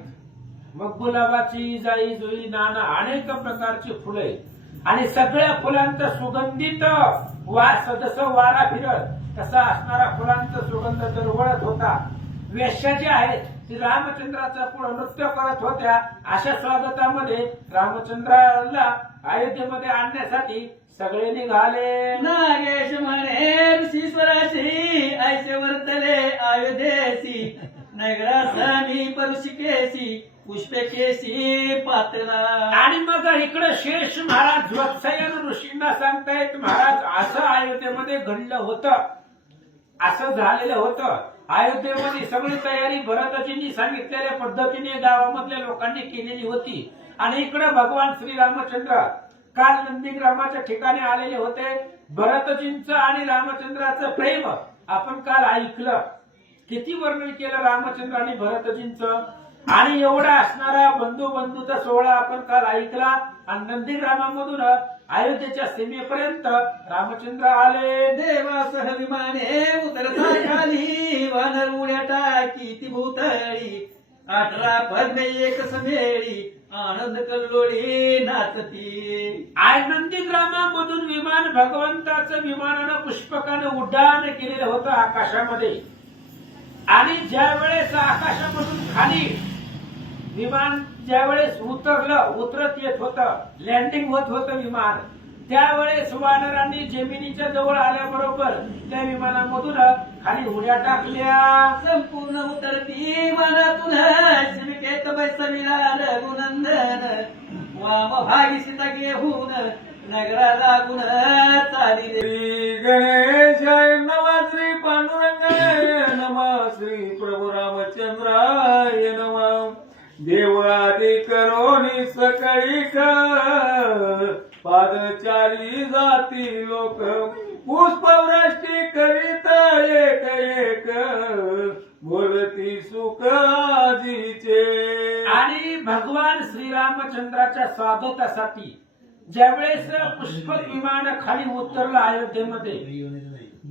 मग गुलाबाची जाई जुई नाना अनेक प्रकारची फुले आणि सगळ्या फुलांचा सुगंधित वास जसं वारा फिरत तसा असणारा फुलांचा सुगंध दरवळत होता. वेश्या ज्या आहेत ती रामचंद्राचा पुढे नृत्य करत होत्या. अशा स्वागतामध्ये रामचंद्राला अयोध्येमध्ये आणण्यासाठी सगळे निघाले. नागेश म्हणे ऋषीश्वराशी ऐसे वर्तले अयोध्येसी नगरासामी परुषिकेशी पुष्पकेशी पातला. आणि मग इकडे शेष महाराज वत्सयन ऋषींना सांगतायत महाराज असं अयोध्येमध्ये घडलं होतं, असं झालेलं होतं. अयोध्येमध्ये सगळी तयारी भरतजींनी सांगितलेल्या पद्धतीने गावामधल्या लोकांनी केलेली होती. आणि इकडे भगवान श्रीरामचंद्र काल नंदीग्रामाच्या ठिकाणी आलेले होते. भरतजींचं आणि रामचंद्राचं प्रेम आपण काल ऐकलं. किती वर्णन केलं रामचंद्र आणि भरतजींचं. आणि एवढा असणारा बंधूचा सोहळा आपण काल ऐकला. आणि नंदीग्रामामधून अयोध्येच्या सीमेपर्यंत रामचंद्र आले. देवासह विमाने उतरता खाली वानर उड्या टाकी ती भूतळी 18 पद्मे एक समेळी आनंद कल्लोळी नाचती. आनंदी ग्रामामधून विमान भगवंताचं विमानानं पुष्पकानं उड्डाण केलेलं होतं आकाशामध्ये. आणि ज्या वेळेस आकाशामधून खाली विमान ज्या वेळेस उतरत येत होतं, लँडिंग होत होतं विमान, त्यावेळेस वानरांनी जमिनीच्या जवळ आल्याबरोबर त्या विमानामधून खाली उड्या टाकल्या. संपूर्ण उतरती मनातून शिविकेत बैसविला रघुनंदन. वाम भागी सीता घेऊन नगरा लागून चालिले. श्री गणेशाय नमः, श्री पांडुरंगाय नमः, श्री प्रभू रामचंद्राय नमः. देव आदि करोनी सकळी पादचारी जाती लोक पुष्पवृष्टी करीत एक एक बोलती सुख आजीचे. आणि भगवान श्रीरामचंद्राच्या स्वागतासाठी ज्यावेळेस पुष्पक विमान खाली उतरलं अयोध्येमध्ये,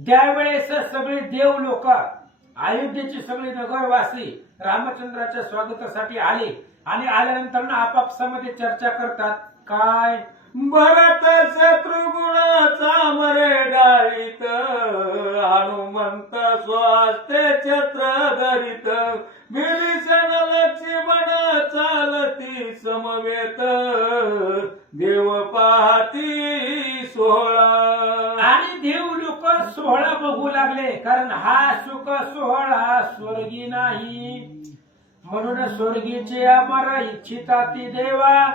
त्यावेळेस सगळे देव लोक, अयोध्येचे सगळे नगरवासी रामचंद्राच्या स्वागतासाठी आले. आणि आल्यानंतर आपापसामध्ये चर्चा करतात. काय? भरत शत्रुघ्नाचा मरे डाळीत, हनुमंत स्वास्ते छत्र धरित, विभीषण लक्ष्मण चालती समवेत, देव पाहती सोहळा. आणि देव लोक सोहळा बघू लागले, कारण हा सुख सोहळा स्वर्गी नाही. म्हणून स्वर्गीचे अमर इच्छिता ती देवा,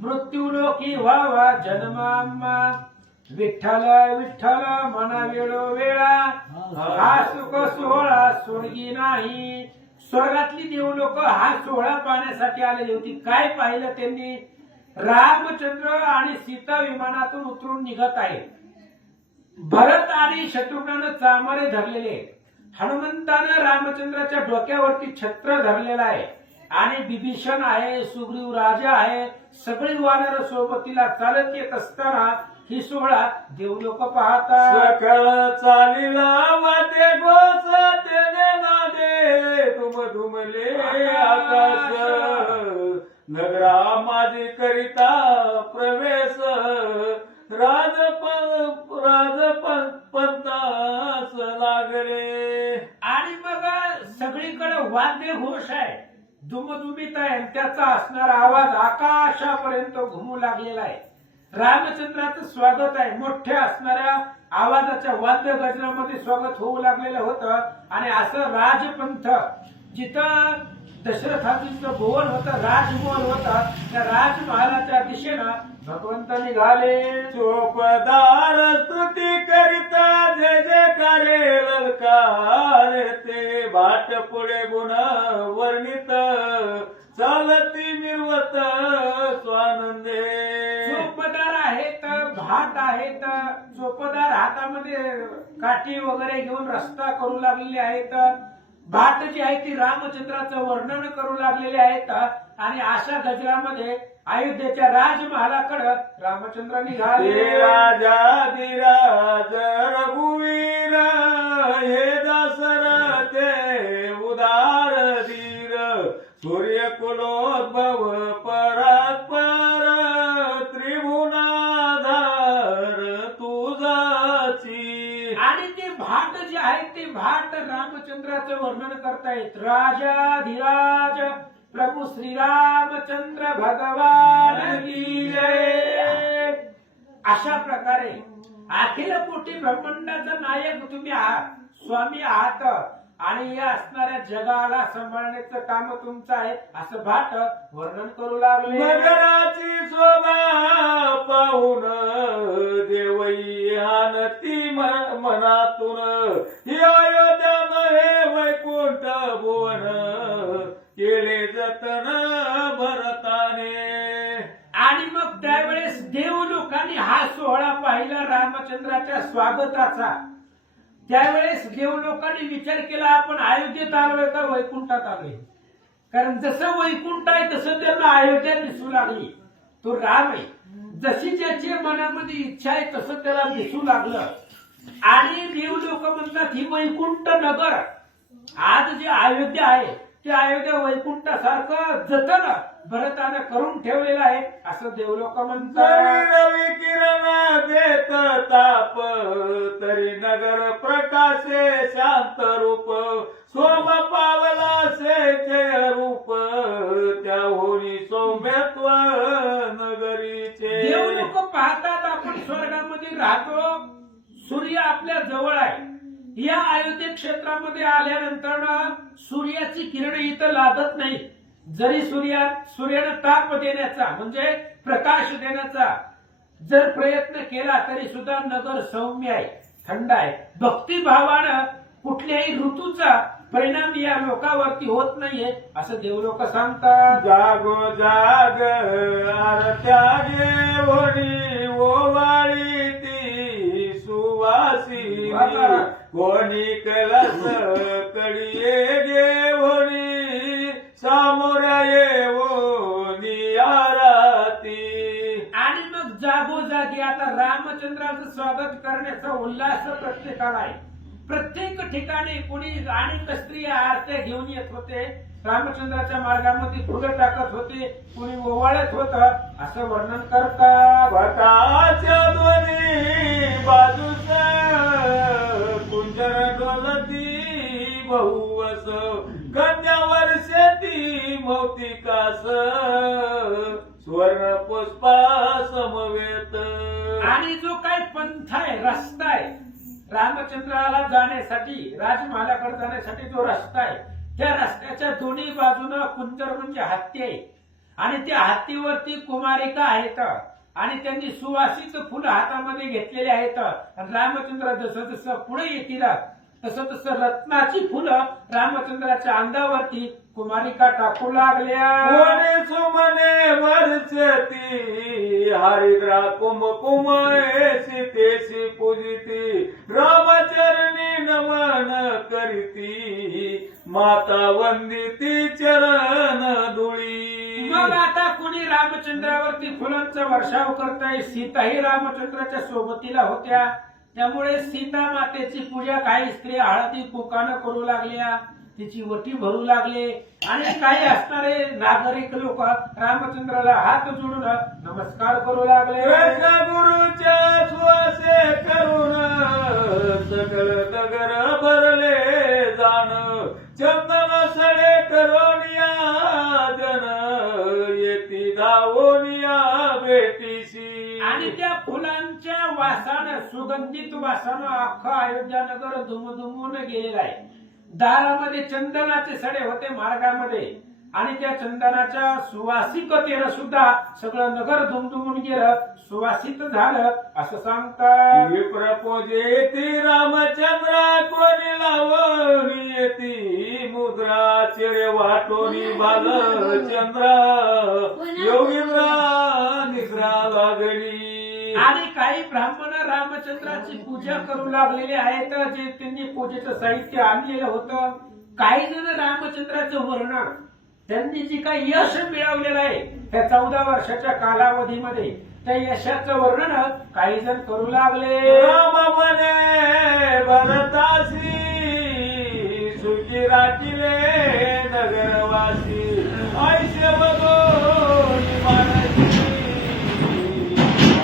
मृत्यू लोकी व्हावा जन्माम्मा. विठ्ठल विठ्ठल मना वेळोवेळा, हा सुख सोहळा स्वर्गी नाही. स्वर्गातली देव लोक हा सोहळा पाहण्यासाठी आलेली होती. काय पाहिलं त्यांनी? रामचंद्र आणि सीता विमानातून उतरून निघत आहेत. भरत आणि शत्रुघ्नानं चामारे धरलेले, हनुमंतानं रामचंद्राच्या डोक्यावरती छत्र धरलेला आहे, आणि विभीषण आहे, सुग्रीव राजा आहे, सगळी वानर सोबतीला चालत येत असताना ही सोहळा देवलोक पाहतात. सकळ चालिला वाटे गोस तेने नादे, तुम धुमले आकाश, नगरा माझी करिता प्रवेश, पंतास लागले. आणि मग सगळीकडे वाद्य घोष आहे, दुमदुमीत आहे, आणि त्याचा असणारा आवाज आकाशापर्यंत घुमू लागलेला आहे. रामचंद्राचं स्वागत आहे, मोठ्या असणाऱ्या आवाजाच्या वाद्य गजरामध्ये स्वागत होऊ लागलेलं होतं. आणि असं राजपंथ, जिथं दशरथाचं भुवन होतं, राजमहल होता, त्या राजमहालाच्या दिशेनं भगवंत निघाले. चोपदार स्तुती करिता जय जयकारे ललकार, ते भाट पुढे गुण वर्णित, चालती मिरवत स्वानंदे. चोपदार आहेत, भाट आहेत. चोपदार हातामध्ये काठी वगैरे घेऊन रस्ता करू लागलेले आहेत. भाट जी आहे ती रामचंद्राचं वर्णन करू लागलेले आहेत. आणि अशा गजरामध्ये अयोध्येच्या राजमहालाकडे रामचंद्र निघाले. राजाधिराज रघुवीर, हे दशरथे उदार धीर, सूर्य कुलोद्भव परात्पर, त्रिभुवनाधार तुझाची. आणि ते भाट जे आहे ते भाट रामचंद्राचं वर्णन करतायत. राजाधिराज प्रभू श्रीरामचंद्र भगवान की जय. अशा प्रकारे अखिल कोटी ब्रह्मांडाचा नायक तुम्ही आहात, स्वामी आहात, आणि या असणाऱ्या जगाला सांभाळण्याचं काम तुमचं आहे, असं भाट वर्णन करू लागले. नगराची शोभा पाहून देवई आनती मनातून, ही अयोध्या नव्हे वैकुंठ भुवन, केले जतन भरताने. आणि मग त्यावेळेस देव लोकांनी हा सोहळा पाहिला रामचंद्राच्या स्वागताचा. त्यावेळेस देव लोकांनी विचार केला, आपण अयोध्येत आलोय का वैकुंठात आलोय? कारण जसं वैकुंठ आहे तसं त्यांना अयोध्या दिसू लागली. तो राम आहे, जशी ज्याची मनामध्ये इच्छा आहे तसं त्याला दिसू लागलं. आणि देव लोक म्हणतात ही वैकुंठ नगर, आज जे अयोध्या आहे की अयोध्या वैकुंठासारखं जतन भरतानं करून ठेवलेलं आहे असं देवलोक म्हणतात. रवी किरण देत ताप तरी नगर प्रकाशे शांत रूप सोम पावलासे जय रूप त्या होणी सौम्यत्व नगरीचे. देवलोक पाहतात आपण स्वर्गामध्ये राहतो, सूर्य आपल्या जवळ आहे. या अयोध्ये क्षेत्रामध्ये आल्यानंतर सूर्याची किरण इथं लागत नाही. जरी सूर्यानं ताप देण्याचा म्हणजे प्रकाश देण्याचा जर प्रयत्न केला तरी सुद्धा नगर सौम्य आहे, थंड आहे. भक्तिभावानं कुठल्याही ऋतूचा परिणाम या लोकावरती होत नाहीये असं देवलोक सांगतात. जागो जाग आरत्या घेवणी ओवाळी ती सुवासी कोणी कलस कडिये घेवणी सामोऱ्या येवणी आरती. आणि मग जागोजागी आता रामचंद्राचं स्वागत करण्याचा उल्हास प्रत्येकाला आहे. प्रत्येक ठिकाणी कोणी अनेक स्त्रिया आरत्या घेऊन येत होते, रामचंद्राच्या मार्गामध्ये फुलं टाकत होते, कोणी ओवाळत होत असं वर्णन करतात. वटाच्या दोन्ही बाजूस कुंजर डोलती बहुवस कन्यावर शेती मौतिकास स्वर्ण पुष्पा समवेत. आणि जो काही पंथ आहे, रस्ता आहे रामचंद्राला जाण्यासाठी, राजमहालाकडे जाण्यासाठी जो रस्ता आहे त्या रस्त्याच्या दोन्ही बाजूनं कुंजर म्हणजे हत्ती आहे आणि त्या हत्तीवरती कुमारिका आहेत आणि त्यांनी सुवासित फुलं हातामध्ये घेतलेले आहेत. आणि रामचंद्र जसं जसं पुढे येतील तसं तसं रत्नाची फुलं रामचंद्राच्या अंगावरती कुमारिका टाकू लागल्या. कोणे सुमने वर्षती हरिद्रा कुमकुम सीतेशी पूजिती रामचरणी नमन करीती माता वंदिती चरण धुळी. मग आता कोणी रामचंद्रावरती फुलांचा वर्षाव करताय. सीताही रामचंद्राच्या सोबतीला होत्या, त्यामुळे सीता मातेची पूजा काही स्त्रिया हळदी कुंकानं करू लागल्या, तिची वटी भरू लागले. आणि काही असणारे नागरिक लोक रामचंद्राला हात जोडून नमस्कार करू लागले. गुरुच्या सुवासे करून सकल नगर भरले जाण चंदन सडे करोनिया जन येती धावोनिया भेटीशी. आणि त्या फुलांच्या वासानं, सुगंधित वासानं अख्खं अयोध्या नगर धुमधुमून गेलेलं आहे. दारामध्ये चंदनाचे सडे होते मार्गामध्ये आणि त्या चंदनाच्या सुवासिकतेनं सुद्धा सगळं नगर दुमदुमून गेलं, सुवासित झालं असं सांगतात. विप्र पूजेती रामचंद्र कोणी लावणी येती मुद्रा चिरे वाटोनी बालचंद्र योगींद्रा निद्रा लागली. आणि काही ब्राह्मण रामचंद्राची पूजा करू लागलेले आहेत, जे त्यांनी पूजेचं साहित्य आणलेलं होतं. काही जण रामचंद्राचं वर्णन, त्यांनी जी काही यश मिळवलेलं आहे त्या 14 वर्षाच्या कालावधीमध्ये, त्या यशाचं वर्णन काही जण करू लागले. राम म्हणे भरतासी सुखी राखिले नगरवासी ऐसे बघून मानसी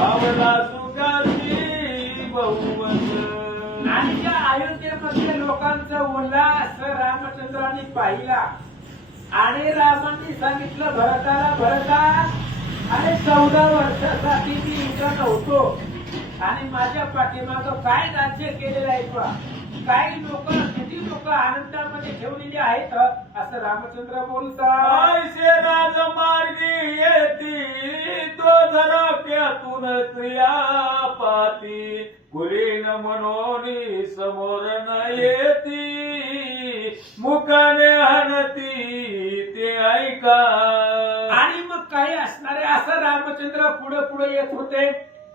आवला सुखाची बहुवस. आणि त्या अयोध्येमध्ये लोकांचा उल्हास रामचंद्रांनी पाहिला आणि रामांनी सांगितलं भरताला, भरता अरे 14 वर्षासाठी मी इथं नव्हतो आणि माझ्या पाठीमागं काय राज्य केलेलं आहे तुला, काही लोक, किती लोक आनंदामध्ये ठेवलेली आहेत असं रामचंद्र बोलतात. ऐसे राजमार्गी येती तो झरोक्यातून स्त्रिया पाती कुलीन मनोनी समोर न येती मुखाने हनती ते ऐका. आणि मग काही असणारे असं रामचंद्र पुढे पुढे येत होते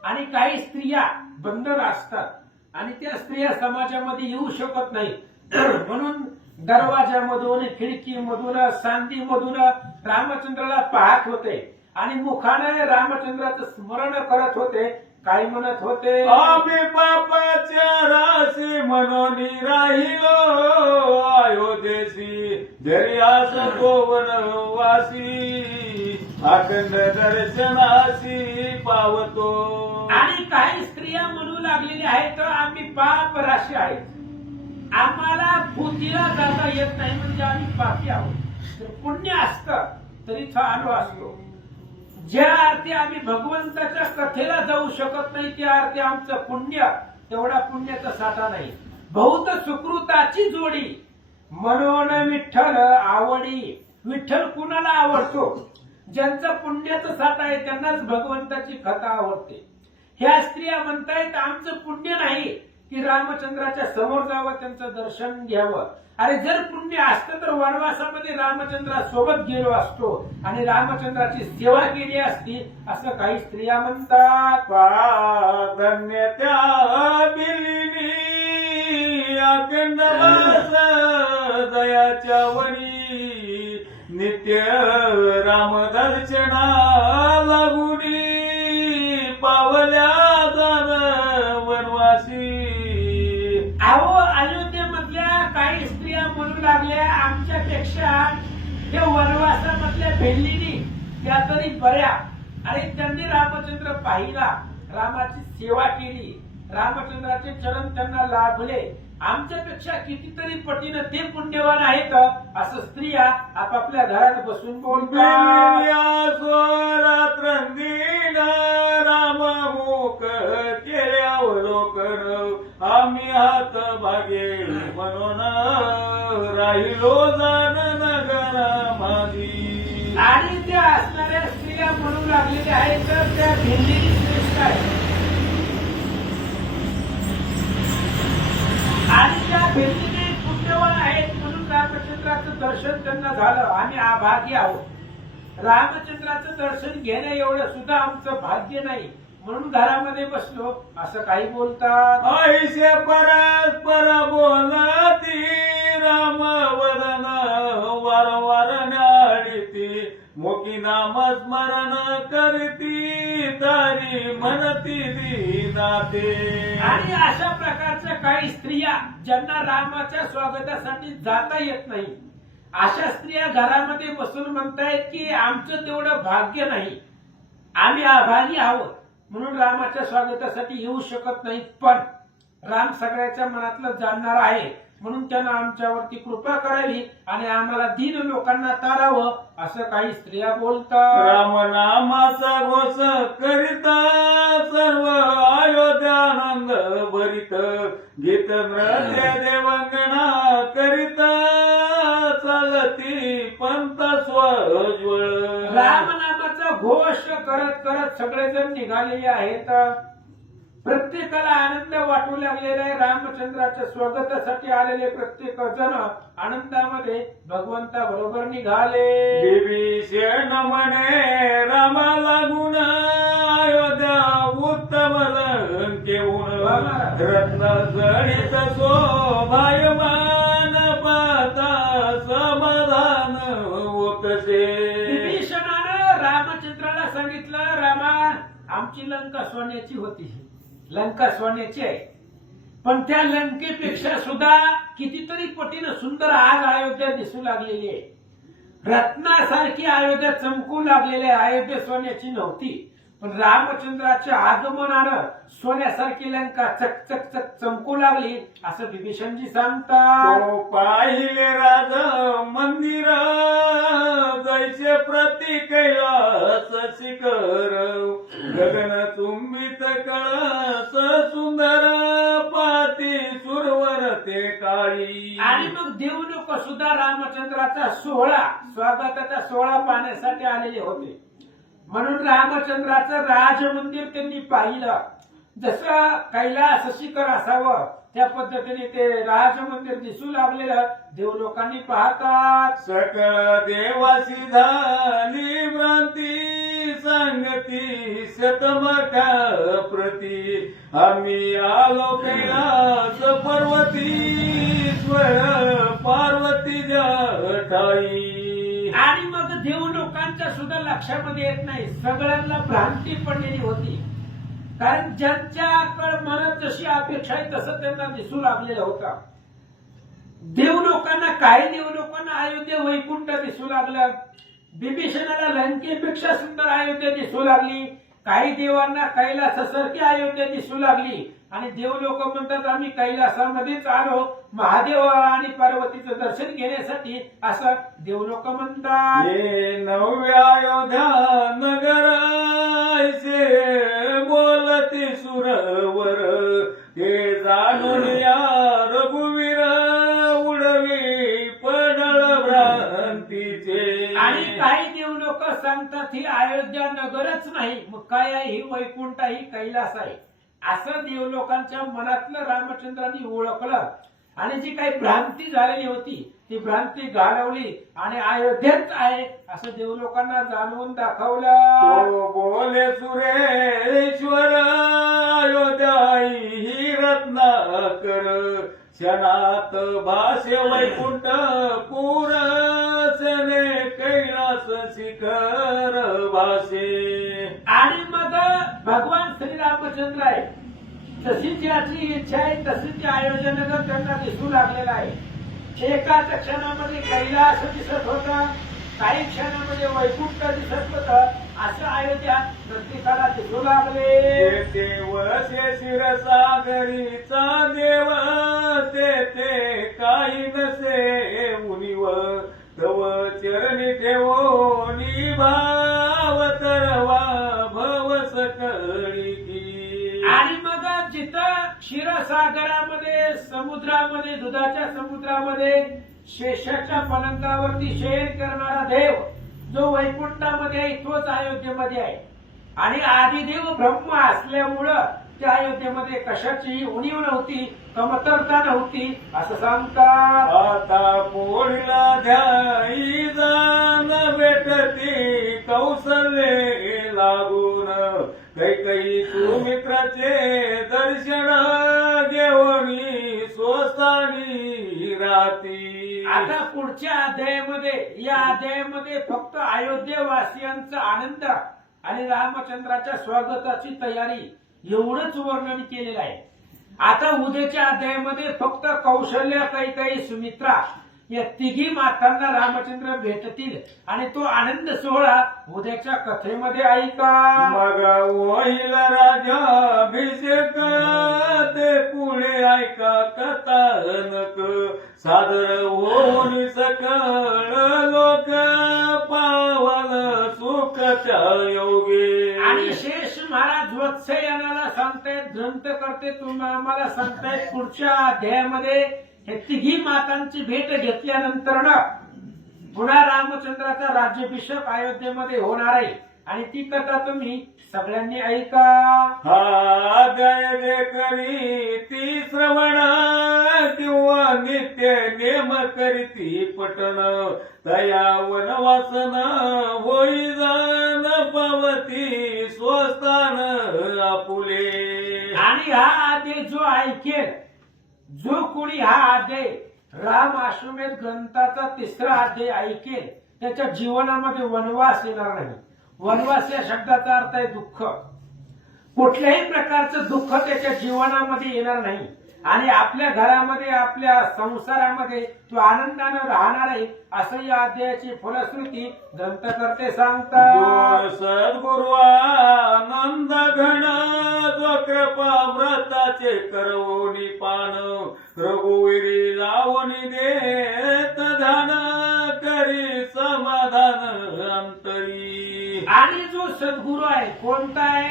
आणि काही स्त्रिया बंधन असतात आणि त्या स्त्रिया समाजामध्ये येऊ शकत नाही म्हणून दरवाजामधून, खिडकीमधून, सांदीमधून रामचंद्राला पाहत होते आणि मुखाने रामचंद्राचं स्मरण करत होते. काय म्हणत होते, आम्ही पापाच्या राशी म्हणून राहिलो अयोध्येशी जरी असतो वनवासी अखंड दर्शनासी पावतो. आणि काही स्त्रिया म्हणू लागलेल्या आहेत आम्ही पाप राशी आहेत, आम्हाला भूतीला जाता येत नाही म्हणजे आम्ही पापी आहोत. तर पुण्य असतं तरी आलो असतो. ज्या अर्थी आम्ही भगवंताच्या कथेला जाऊ शकत नाही त्या अर्थी आमचं पुण्य तेवढा पुण्याचा साठा नाही. बहुत सुकृताची जोडी म्हणून विठ्ठल आवडी. विठ्ठल कुणाला आवडतो? ज्यांचं पुण्याचं साठा आहे त्यांनाच भगवंताची कथा आवडते. ह्या स्त्रिया म्हणतायत आमचं पुण्य नाही की रामचंद्राच्या समोर जावं त्यांचं दर्शन घ्यावं. अरे जर पुण्य असतं तर वनवासामध्ये रामचंद्रासोबत गेलो असतो आणि रामचंद्राची सेवा केली असती असं काही स्त्रिया म्हणतात. धन्य त्या बिलिनी अखंड वास दयाच्या वरी नित्य राम दर्शना लागुनी पावल्या जाण वनवासी. अहो अयोध्येमधल्या काही स्त्रिया म्हणू लागल्या आमच्यापेक्षा हे वनवासामधल्या भेंडलीनी त्या तरी बऱ्या. अरे त्यांनी रामचंद्र पाहिला, रामाची सेवा केली, रामचंद्राचे चरण त्यांना लाभले, आमच्यापेक्षा कितीतरी पटीनं ते पुण्यवान आहेत असं स्त्रिया आपापल्या घरात बसून बोलतात. स्वरात्रंदीन राममुख केल्यावलोकन आम्ही हात भागे म्हणून राहिलो जाण नगर माझी. आणि त्या असणाऱ्या स्त्रिया म्हणू लागलेल्या आहेत तर त्या भेंडीनी श्रेष्ठ आहे. आणि त्या भेंडीने पुण्यवान आहेत म्हणून रामचंद्राचं दर्शन त्यांना झालं. आम्ही अभागी आहोत. रामचंद्राचं दर्शन घेणं एवढं सुद्धा आमचं भाग्य नाही म्हणून घरामध्ये बसलो असं काही बोलतात. ऐसे परस्पर बोलती राम वदन वारंवार न्याडीती मुखी नाम स्मरण करती तारी म्हणती दीनाते. आणि अशा प्रकारच्या काही स्त्रिया ज्यांना रामाच्या स्वागतासाठी जाता येत नाही अशा स्त्रिया घरामध्ये बसून म्हणतायत की आमचं तेवढं भाग्य नाही, आम्ही अभागी आहोत म्हणून रामाच्या स्वागतासाठी येऊ शकत नाही. पण राम सगळ्याच्या मनातलं जाणणार आहे म्हणून त्यानं आमच्यावरती कृपा करावी आणि आम्हाला दीन लोकांना तारावं असं काही स्त्रिया बोलतात. राम नामाचा घोष करिता सर्व अयोध्यानंद भरित गीत नृत्य देवंगणा करिता चालती पंत स्वज्वळ. रामनामाचा घोष करत करत सगळेजण निघालेले आहेत. प्रत्येकाला आनंद वाटू लागलेला आहे. रामचंद्राच्या स्वागतासाठी आलेले प्रत्येक जण आनंदामध्ये भगवंता बरोबर निघाले. विभीषण म्हणे रामा लागून अयोध्या उत्तम लंकेहून रत्न जडित शोभायमान पाहता समाधान होतसे. विभीषणानं रामचंद्राला सांगितलं रामा आमची लंका सोन्याची होती, लंका सोन्याची आहे, पण त्या लंकेपेक्षा सुद्धा कितीतरी पटीनं सुंदर आज अयोध्या दिसू लागलेली आहे. रत्नासारखी अयोध्या चमकू लागलेली आहे. अयोध्या सोन्याची नव्हती पण रामचंद्राच्या आगमनानं सोन्यासारखी लंका चक चक चक चमकू लागली असं विभीषणजी सांगतात. तो पाहिले राज मंदिर जैसे प्रति कैलास शिखर गगन चुंबित कळस सुंदर पाती सुरवर ते काळी. आणि मग देव लोक सुद्धा रामचंद्राचा सोहळा स्वागताचा सोहळा पाहण्यासाठी आलेले होते म्हणून रामचंद्राचं राजमंदिर त्यांनी पाहिलं. जसं कैलास शिखर असावं त्या पद्धतीने ते राजमंदिर दिसू लागलेलं देव लोकांनी पाहतात. सकळ देवासी झाली भ्रांती सांगती शतमखा प्रती आम्ही आलो कैलास पर्वती स्वर पार्वती जठाई. आणि मग देव लोकांच्या सुद्धा लक्षामध्ये येत नाही. सगळ्यांना भ्रांती पडलेली होती कारण ज्यांच्याकडे मनात जशी अपेक्षा आहे तसं त्यांना दिसू लागलेलं होतं. देव लोकांना काही देव लोकांना अयोध्या वैकुंठ दिसू लागलं. बिभीषणाला लंकेपेक्षा सुंदर अयोध्या दिसू लागली. काही देवांना कैलासासारखी अयोध्या दिसू लागली. आणि देव लोक म्हणतात आम्ही कैलासामध्येच आलो महादेव आणि पार्वतीचं दर्शन घेण्यासाठी, असं देव लोक म्हणतात. ये नव्या अयोध्या नगर ऐसे बोलती सुरवर, हे जाणून या रघुवीर उडवी पडळ भ्रांतीचे. आणि काही देव लोक सांगतात ही अयोध्या नगरच नाही, मग काय आहे, ही वैकुंठ ही कैलास आहे, असं देव लोकांच्या मनातलं रामचंद्रांनी ओळखलं. आणि जी काही भ्रांती झालेली होती ती भ्रांती घालवली आणि अयोध्येच आहे असं देव लोकांना जाणवून दाखवलं. तो बोले सुरेश्वर अयोध्या ही रत्नाकर, क्षणात भाषे वैकुंठ पूर सने कैलास शिखर भाषे. आणि मग भगवान श्रीरामचंद्र आहे, जशी ज्याची इच्छा आहे तशी ते आयोजन त्यांना दिसू लागलेलं आहे. एकाच क्षणामध्ये कैलास दिसत होता, काही क्षणामध्ये वैकुंठ दिसत होत, असं अयोध्या प्रत्येकाला दिसू लागले. देवसे शिरसागरीचा देव ते काही नसे उनिव, तव चरणी ठेवोनी भाव तरवा भव सकळी की. आणि मग जिथं क्षीरसागरामध्ये समुद्रामध्ये दुधाच्या समुद्रामध्ये शेषाच्या पलंगावरती शयन करणारा देव जो वैकुंठामध्ये आहे तोच अयोध्येमध्ये आहे. आणि आदिदेव ब्रह्म असल्यामुळं त्या अयोध्येमध्ये कशाची उणीव नव्हती, कमतरता नव्हती असं सांगतात. आता पोळीला ध्याई जाण भेटती कौशल्ये लागून, कैकई सुमित्राचे दर्शन घेऊनी स्वस्तानी राहती. आता पुढच्या अध्यायामध्ये या अध्यायामध्ये फक्त अयोध्येवासियांचा आनंद आणि रामचंद्राच्या स्वागताची तयारी एवढंच वर्णन केलेलं आहे. आता उद्याच्या अध्यायामध्ये फक्त कौशल्या, कैकेयी, सुमित्रा या तिघी मातांना रामचंद्र भेटतील आणि तो आनंद सोहळा उद्याच्या कथेमध्ये ऐका. मग होईल राजाभिषेक ते पुढे ऐका कथानक, सादर होऊन सकळ लोक पावल सुखच्या योगे. आणि शेष महाराज वत्सयानाला सांगतायत, ग्रंथ करते तुम्ही आम्हाला सांगतायत पुढच्या अध्यायामध्ये हे तिघी मातांची भेट घेतल्यानंतर पुन्हा रामचंद्राचा राज्याभिषेक अयोध्येमध्ये होणार आहे आणि ती कथा तुम्ही सगळ्यांनी ऐका. हा जय करी ती श्रवण किंवा नित्य नेम करीती पटन, तया वनवासन होई जाण पावती स्वस्तान आपुले. आणि हा आदेश जो ऐकेल, जो कोणी हा अध्याय राम अश्वमेध ग्रंथाचा तिसरा अध्याय ऐकेल त्याच्या जीवनामध्ये वनवास येणार नाही. वनवास या शब्दाचा अर्थ आहे दुःख. कुठल्याही प्रकारचं दुःख त्याच्या जीवनामध्ये येणार नाही आणि आपल्या घरामध्ये आपल्या संसारामध्ये तो आनंदानं राहणार आहे असं या अध्यायाची फलश्रुती ग्रंथकर्ते सांगतात. सद्गुरु आनंद घन जो कृपा व्रताचे करवोनी पान, रघुवीरी लावणी देत ध्यान करी समाधान अंतरी. आणि जो सद्गुरू आहे कोणता आहे,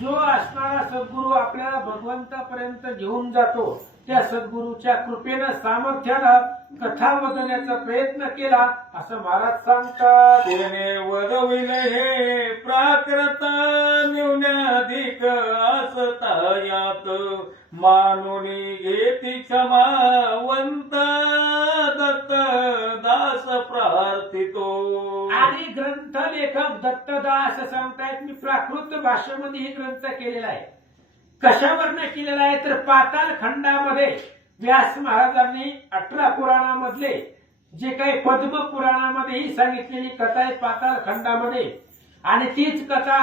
जो असणारा सद्गुरू आपल्याला भगवंतापर्यंत घेऊन जातो, त्या सद्गुरूच्या कृपेनं सामर्थ्यानं कथा वदण्याचा प्रयत्न केला असं महाराज सांगतात. त्याने वदविले हे प्राकृत न्यून्याधिक असता यात, मानुनी घेती क्षमावंत दत्त दास प्रार्थितो. आणि ग्रंथ लेखक दत्तदास सांगतायत मी प्राकृत भाषेमध्ये हे ग्रंथ केलेला आहे. कशावरनं केलेला आहे तर पाताळ खंडामध्ये व्यास महाराजांनी 18 पुराणामधले जे काही पद्म पुराणामध्येही सांगितलेली कथा आहे पाताळ खंडामध्ये, आणि तीच कथा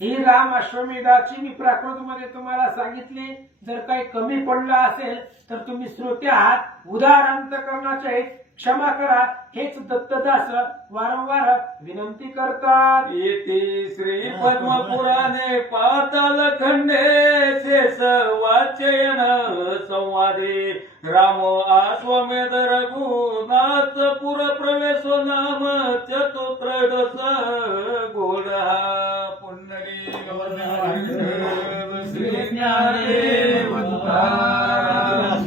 ही राम अश्वमेधाची मी प्राकृतमध्ये तुम्हाला सांगितली. जर काही कमी पडलं असेल तर तुम्ही श्रोते आहात, उदाहरणार्थ करण्याचे क्षमा करा हेच दत्तदास वारंवार विनंती करतात. इति श्री पद्मपुराणे पाताल खंडे शेष वाचयन संवादे राम आश्वमेध रघुनाथ पुर प्रवेशो नाम चतुर्त्रयोदश घोडा पुंडरी श्री ज्ञानदेव तुकाराम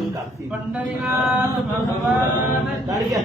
पंढरीनाथ भगवान गाडी घ्या.